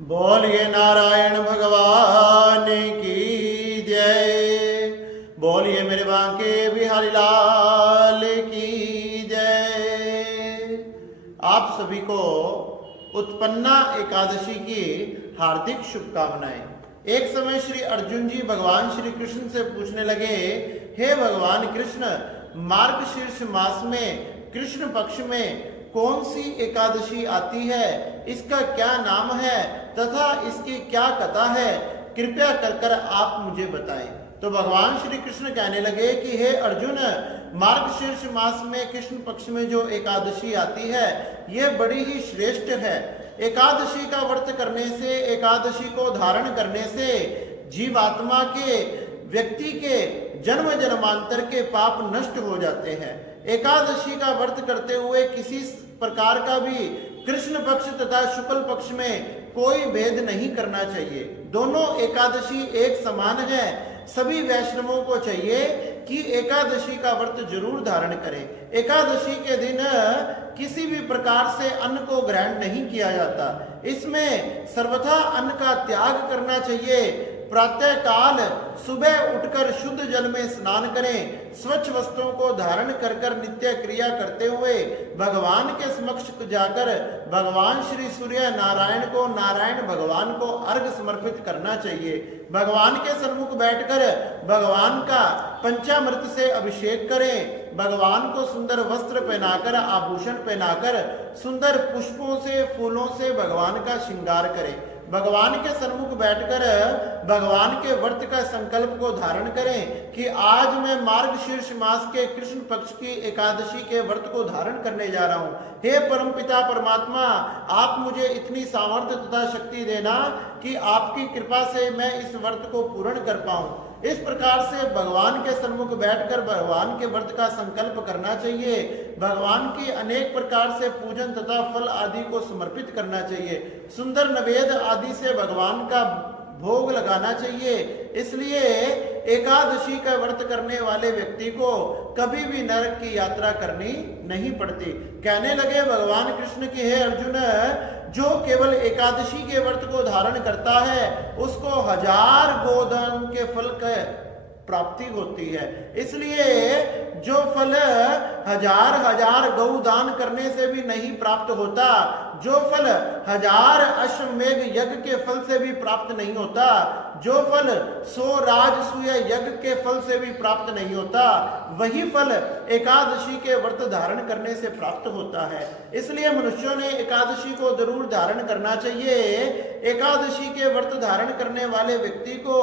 बोलिए नारायण भगवान की जय। बोलिए मेरे बांके बिहारी लाल की जय। आप सभी को उत्पन्ना एकादशी की हार्दिक शुभकामनाएं। एक समय श्री अर्जुन जी भगवान श्री कृष्ण से पूछने लगे, हे भगवान कृष्ण, मार्गशीर्ष मास में कृष्ण पक्ष में कौन सी एकादशी आती है, इसका क्या नाम है तथा इसकी क्या कथा है, कृपया कर आप मुझे बताएं। तो भगवान श्री कृष्ण कहने लगे कि हे अर्जुन, मार्गशीर्ष मास में कृष्ण पक्ष में जो एकादशी आती है यह बड़ी ही श्रेष्ठ है। एकादशी का व्रत करने से, एकादशी को धारण करने से जीवात्मा के, व्यक्ति के जन्म जन्मांतर के पाप नष्ट हो जाते हैं। एकादशी का व्रत करते हुए किसी प्रकार का भी कृष्ण पक्ष तथा शुक्ल पक्ष में कोई भेद नहीं करना चाहिए। दोनों एकादशी एक समान है। सभी वैष्णवों को चाहिए कि एकादशी का व्रत जरूर धारण करें। एकादशी के दिन किसी भी प्रकार से अन्न को ग्रहण नहीं किया जाता। इसमें सर्वथा अन्न का त्याग करना चाहिए। प्रातः काल सुबह उठकर शुद्ध जल में स्नान करें। स्वच्छ वस्त्रों को धारण कर नित्य क्रिया करते हुए भगवान के समक्ष जाकर भगवान श्री सूर्य नारायण को, नारायण भगवान को अर्घ समर्पित करना चाहिए। भगवान के सन्मुख बैठकर भगवान का पंचामृत से अभिषेक करें। भगवान को सुंदर वस्त्र पहनाकर, आभूषण पहनाकर, सुंदर पुष्पों से, फूलों से भगवान का श्रृंगार करें। भगवान के सन्मुख बैठकर भगवान के व्रत का संकल्प को धारण करें कि आज मैं मार्गशीर्ष मास के कृष्ण पक्ष की एकादशी के व्रत को धारण करने जा रहा हूं। हे परमपिता परमात्मा, आप मुझे इतनी सामर्थ्य तथा शक्ति देना कि आपकी कृपा से मैं इस व्रत को पूर्ण कर पाऊं। इस प्रकार से भगवान के सन्मुख बैठकर भगवान के व्रत का संकल्प करना चाहिए। भगवान की अनेक प्रकार से पूजन तथा फल आदि को समर्पित करना चाहिए। सुंदर नवेद आदि से भगवान का भोग लगाना चाहिए। इसलिए एकादशी का व्रत करने वाले व्यक्ति को कभी भी नरक की यात्रा करनी नहीं पड़ती। कहने लगे भगवान कृष्ण की, हे अर्जुन, जो केवल एकादशी के व्रत को धारण करता है उसको 1000 गोदान के फल का प्राप्ति होती है। इसलिए जो फल 1000 गौदान करने से भी नहीं प्राप्त होता, जो फल 1000 अश्वमेघ यज्ञ के फल से भी प्राप्त नहीं होता, जो फल 100 राजसूय यज्ञ के फल से भी प्राप्त नहीं होता, वही फल एकादशी के व्रत धारण करने से प्राप्त होता है। इसलिए मनुष्यों ने एकादशी को जरूर धारण करना चाहिए। एकादशी के व्रत धारण करने वाले व्यक्ति को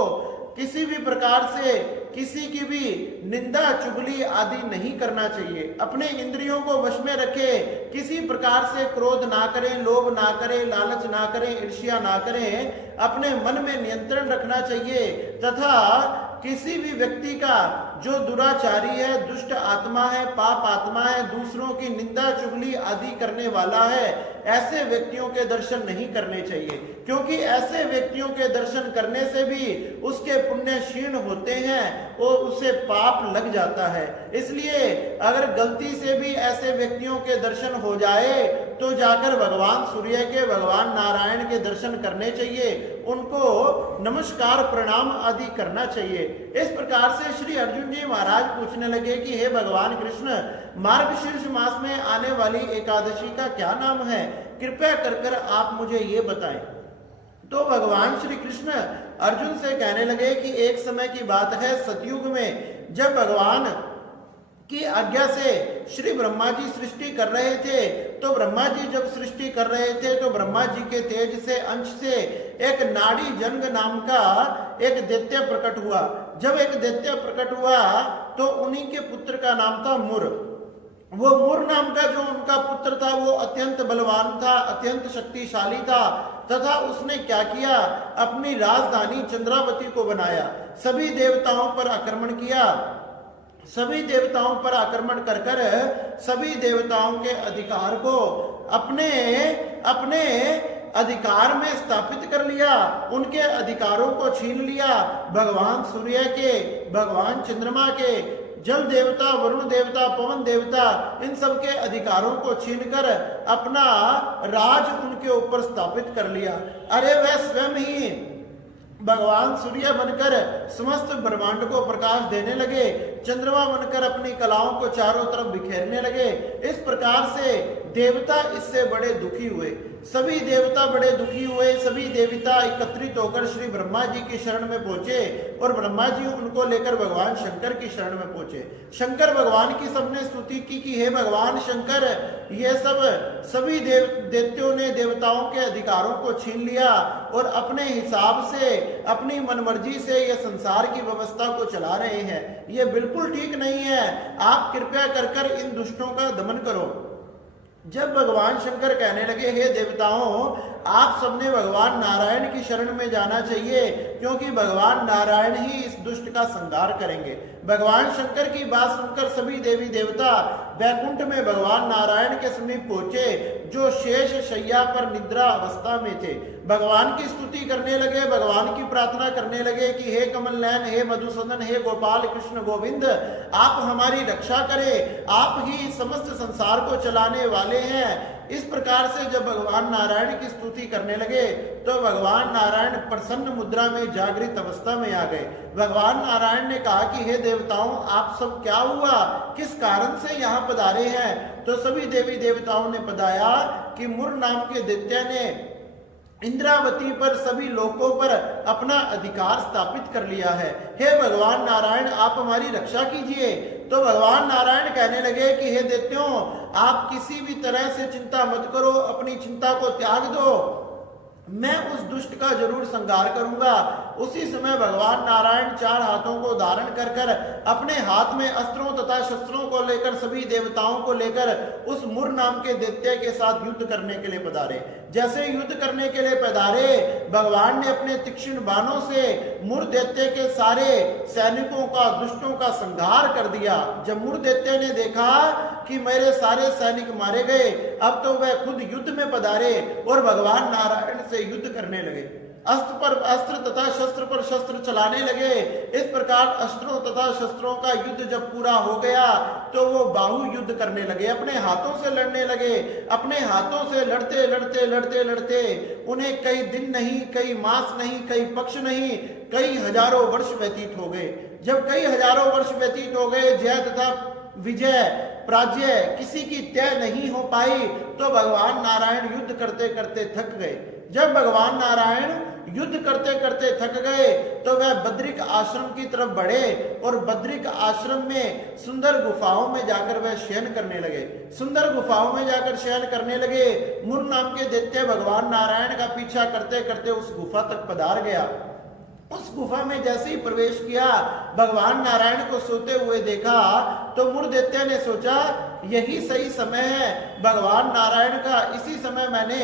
किसी भी प्रकार से किसी की भी निंदा, चुगली आदि नहीं करना चाहिए। अपने इंद्रियों को वश में रखे, किसी प्रकार से क्रोध ना करें, लोभ ना करें, लालच ना करें, ईर्ष्या ना करें। अपने मन में नियंत्रण रखना चाहिए तथा किसी भी व्यक्ति का जो दुराचारी है, दुष्ट आत्मा है, पाप आत्मा है, दूसरों की निंदा, चुगली आदि करने वाला है, ऐसे व्यक्तियों के दर्शन नहीं करने चाहिए। क्योंकि ऐसे व्यक्तियों के दर्शन करने से भी उसके पुण्य क्षीण होते हैं और उसे पाप लग जाता है। इसलिए अगर गलती से भी ऐसे व्यक्तियों के दर्शन हो जाए तो जाकर भगवान सूर्य के, भगवान नारायण के दर्शन करने चाहिए। उनको नमस्कार, प्रणाम आदि करना चाहिए। इस प्रकार से श्री अर्जुन जी महाराज पूछने लगे कि हे भगवान कृष्ण, मार्गशीर्ष मास में आने वाली एकादशी का क्या नाम है, कृपया कर आप मुझे ये बताएं। तो भगवान श्री कृष्ण अर्जुन से कहने लगे कि एक समय की बात है, सतयुग में जब भगवान की आज्ञा से श्री ब्रह्मा जी सृष्टि कर रहे थे, तो ब्रह्मा जी जब सृष्टि कर रहे थे तो ब्रह्मा जी के तेज से, अंश से एक नाड़ी जंग नाम का एक दैत्य प्रकट हुआ। जब एक दैत्य प्रकट हुआ तो उन्हीं के पुत्र का नाम था मुर। वो मुर नाम का जो उनका पुत्र था वो अत्यंत बलवान था, अत्यंत शक्तिशाली था तथा उसने क्या किया, अपनी राजधानी चंद्रावती को बनाया। सभी देवताओं पर आक्रमण किया। सभी देवताओं पर आक्रमण कर सभी देवताओं के अधिकार को अपने अपने अधिकार में स्थापित कर लिया। उनके अधिकारों को छीन लिया। भगवान सूर्य के, भगवान चंद्रमा के, जल देवता, वरुण देवता, पवन देवता, इन सब के अधिकारों को छीनकर अपना राज उनके ऊपर स्थापित कर लिया। अरे वह स्वयं ही भगवान सूर्य बनकर समस्त ब्रह्मांड को प्रकाश देने लगे, चंद्रमा बनकर अपनी कलाओं को चारों तरफ बिखेरने लगे। इस प्रकार से देवता इससे बड़े दुखी हुए, सभी देवता बड़े दुखी हुए। सभी देवता एकत्रित होकर श्री ब्रह्मा जी की शरण में पहुंचे और ब्रह्मा जी उनको लेकर भगवान शंकर की शरण में पहुंचे। शंकर भगवान की सबने स्तुति की कि हे भगवान शंकर, ये सभी दैत्यों ने देवताओं के अधिकारों को छीन लिया और अपने हिसाब से, अपनी मनमर्जी से ये संसार की व्यवस्था को चला रहे हैं। ये बिल्कुल ठीक नहीं है, आप कृपया कर इन दुष्टों का दमन करो। जब भगवान शंकर कहने लगे, हे देवताओं, आप सबने भगवान नारायण की शरण में जाना चाहिए, क्योंकि भगवान नारायण ही इस दुष्ट का संहार करेंगे। भगवान शंकर की बात सुनकर सभी देवी देवता वैकुंठ में भगवान नारायण के समीप पहुंचे, जो शेष शैया पर निद्रा अवस्था में थे। भगवान की स्तुति करने लगे, भगवान की प्रार्थना करने लगे कि हे कमल नयन, हे मधुसूदन, हे गोपाल कृष्ण गोविंद, आप हमारी रक्षा करें, आप ही समस्त संसार को चलाने वाले हैं। इस प्रकार से जब भगवान नारायण की स्तुति करने लगे तो भगवान नारायण प्रसन्न मुद्रा में जागृत अवस्था में आ गए। भगवान नारायण ने कहा कि हे देवताओं, आप सब क्या हुआ, किस कारण से यहाँ पधारे हैं? तो सभी देवी देवताओं ने बताया कि मुर नाम के दैत्य ने इंद्रावती पर, सभी लोकों पर अपना अधिकार स्थापित कर लिया है। हे भगवान नारायण, आप हमारी रक्षा कीजिए। तो भगवान नारायण कहने लगे कि हे दैत्यों, आप किसी भी तरह से चिंता मत करो, अपनी चिंता को त्याग दो, मैं उस दुष्ट का जरूर संहार करूंगा। उसी समय भगवान नारायण चार हाथों को धारण कर कर अपने हाथ में अस्त्रों तथा शस्त्रों को लेकर सभी देवताओं को लेकर उस मुर नाम के दैत्य के साथ युद्ध करने के लिए पधारे। जैसे युद्ध करने के लिए पधारे, भगवान ने अपने तीक्ष्ण बाणों से मुर दैत्य के सारे सैनिकों का, दुष्टों का संहार कर दिया। जब मुर दैत्य ने देखा कि मेरे सारे सैनिक मारे गए, अब तो वह खुद युद्ध में पधारे और भगवान नारायण से युद्ध करने लगे। अस्त्र पर अस्त्र तथा शस्त्र पर शस्त्र चलाने लगे। इस प्रकार अस्त्रों तथा शस्त्रों का युद्ध जब पूरा हो गया तो वो बाहु युद्ध करने लगे, अपने हाथों से लड़ने लगे। अपने हाथों से लड़ते लड़ते लड़ते लड़ते उन्हें कई दिन नहीं, कई मास नहीं, कई पक्ष नहीं, कई हजारों वर्ष व्यतीत हो गए। जब कई हजारों वर्ष व्यतीत हो गए, जय तथा विजय पराजय किसी की तय नहीं हो पाई, तो भगवान नारायण युद्ध करते करते थक गए। जब भगवान नारायण युद्ध करते करते थक गए तो वह बद्रिक आश्रम की तरफ बढ़े और बद्रिक आश्रम में सुंदर गुफाओं में जाकर वह शयन करने लगे। सुंदर गुफाओं में जाकर शयन करने लगे। मुर नाम के दैत्य भगवान नारायण का पीछा करते करते उस गुफा तक पधार गया। उस गुफा में जैसे ही प्रवेश किया, भगवान नारायण को सोते हुए देखा तो मुर दैत्य ने सोचा यही सही समय है भगवान नारायण का, इसी समय मैंने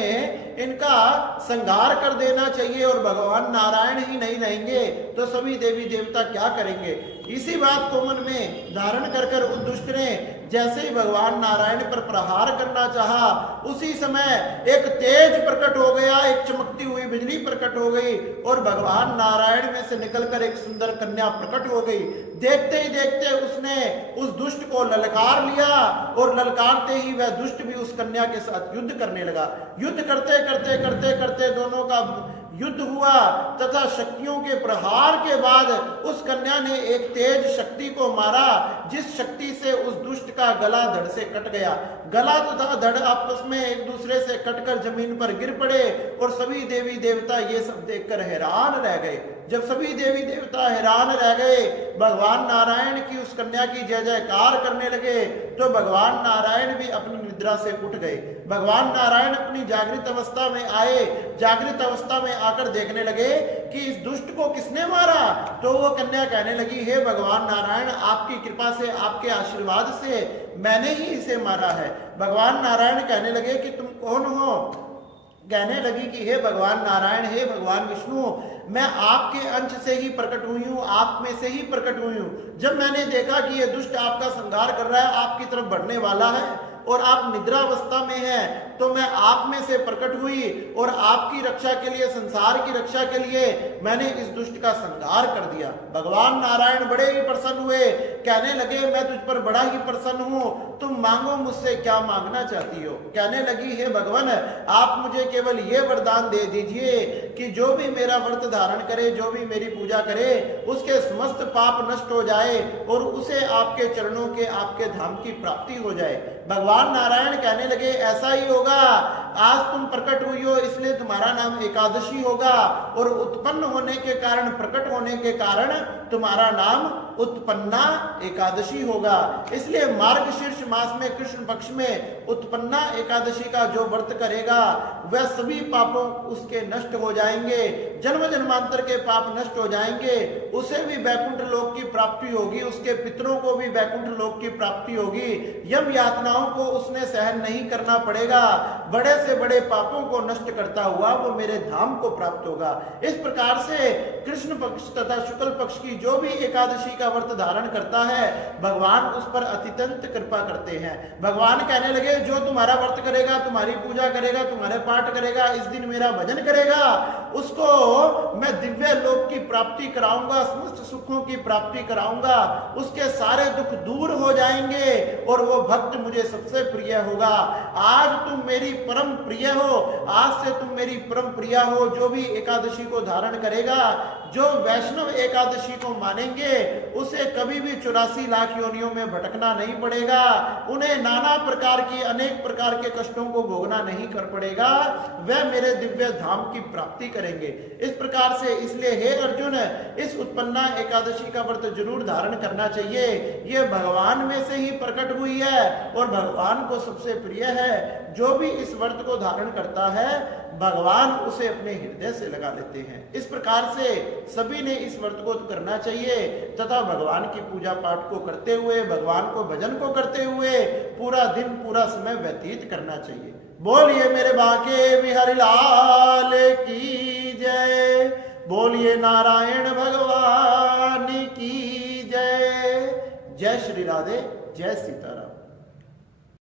इनका संहार कर देना चाहिए और भगवान नारायण ही नहीं रहेंगे तो सभी देवी देवता क्या करेंगे। इसी बात को मन में धारण कर कर उस दुष्ट ने जैसे ही भगवान नारायण पर प्रहार करना चाहा, उसी समय एक तेज प्रकट हो गया, एक चमकती हुई बिजली प्रकट हो गई और भगवान नारायण में से निकलकर एक सुंदर कन्या प्रकट हो गई। देखते ही देखते उसने उस दुष्ट को ललकार लिया और ललकारते ही वह दुष्ट भी उस कन्या के साथ युद्ध करने लगा। युद्ध करते करते करते करते दोनों का युद्ध हुआ तथा शक्तियों के प्रहार के बाद उस कन्या ने एक तेज शक्ति को मारा, जिस शक्ति से उस दुष्ट का गला धड़ से कट गया। गला तथा धड़ आपस में एक दूसरे से कटकर जमीन पर गिर पड़े और सभी देवी देवता ये सब देखकर हैरान रह गए। जब सभी देवी देवता हैरान रह गए, भगवान नारायण की उस कन्या की जय जयकार करने लगे तो भगवान नारायण भी अपनी निद्रा से उठ गए। भगवान नारायण अपनी जागृत अवस्था में आए। जागृत अवस्था में आकर देखने लगे कि इस दुष्ट को किसने मारा। तो वो कन्या कहने लगी, हे भगवान नारायण, आपकी कृपा से, आपके आशीर्वाद से मैंने ही इसे मारा है। भगवान नारायण कहने लगे कि तुम कौन हो। कहने लगी कि हे भगवान नारायण, हे भगवान विष्णु, मैं आपके अंश से ही प्रकट हुई हूँ, आप में से ही प्रकट हुई हूँ। जब मैंने देखा कि ये दुष्ट आपका संहार कर रहा है, आपकी तरफ बढ़ने वाला है और आप निद्रावस्था में हैं, तो मैं आप में से प्रकट हुई और आपकी रक्षा के लिए, संसार की रक्षा के लिए मैंने इस दुष्ट का संहार कर दिया। भगवान नारायण बड़े ही प्रसन्न हुए, कहने लगे मैं तुझ पर बड़ा ही प्रसन्न हूं, तुम मांगो मुझसे क्या मांगना चाहती हो। कहने लगी हे भगवान, आप मुझे केवल ये वरदान दे दीजिए कि जो भी मेरा व्रत धारण करे, जो भी मेरी पूजा करे, उसके समस्त पाप नष्ट हो जाए और उसे आपके चरणों के, आपके धाम की प्राप्ति हो जाए। भगवान नारायण कहने लगे ऐसा ही होगा, आज तुम प्रकट हुई हो इसलिए तुम्हारा नाम एकादशी होगा और उत्पन्न होने के कारण, प्रकट होने के कारण तुम्हारा नाम उत्पन्ना एकादशी होगा। इसलिए मार्गशीर्ष मास में कृष्ण पक्ष में उत्पन्ना एकादशी का जो व्रत करेगा वह सभी पापों उसके नष्ट हो जाएंगे, जन्म जन्मांतर के पाप नष्ट हो जाएंगे, उसे भी वैकुंठ लोक की प्राप्ति होगी, उसके पितरों को भी वैकुंठ लोक की प्राप्ति होगी, यम यातनाओं को उसने सहन नहीं करना पड़ेगा, बड़े से बड़े पापों को नष्ट करता हुआ वो मेरे धाम को प्राप्त होगा। इस प्रकार से कृष्ण पक्ष तथा शुक्ल पक्ष की जो भी एकादशी का व्रत धारण करता है भगवान उस पर अत्यंत कृपा करते हैं। भगवान कहने लगे जो तुम्हारा व्रत करेगा, तुम्हारी पूजा करेगा, तुम्हारे पाठ करेगा, इस दिन मेरा भजन करेगा, उसको मैं दिव्य लोक की प्राप्ति कराऊंगा, समस्त सुखों की प्राप्ति कराऊंगा, उसके सारे दुख दूर हो जाएंगे और वो भक्त मुझे सबसे प्रिय होगा। आज तुम मेरी परम प्रिय हो, आज से तुम मेरी परम प्रिया हो। जो भी एकादशी को धारण करेगा, जो वैष्णव एकादशी को मानेंगे, उसे कभी भी 84 लाख योनियों में भटकना नहीं पड़ेगा, उन्हें नाना प्रकार की, अनेक प्रकार के कष्टों को भोगना नहीं कर पड़ेगा, वह मेरे दिव्य धाम की प्राप्ति करेंगे। इस प्रकार से इसलिए हे अर्जुन, इस उत्पन्ना एकादशी का व्रत जरूर धारण करना चाहिए। यह भगवान में से ही प्रकट हुई है और भगवान को सबसे प्रिय है। जो भी इस व्रत को धारण करता है भगवान उसे अपने हृदय से लगा लेते हैं। इस प्रकार से सभी ने इस व्रत को करना चाहिए तथा भगवान की पूजा पाठ को करते हुए, भगवान को भजन को करते हुए पूरा दिन, पूरा समय व्यतीत करना चाहिए। बोलिए मेरे बांके बिहारी लाल की जय, बोलिए नारायण भगवान की जय। जय श्री राधे, जय सीताराम।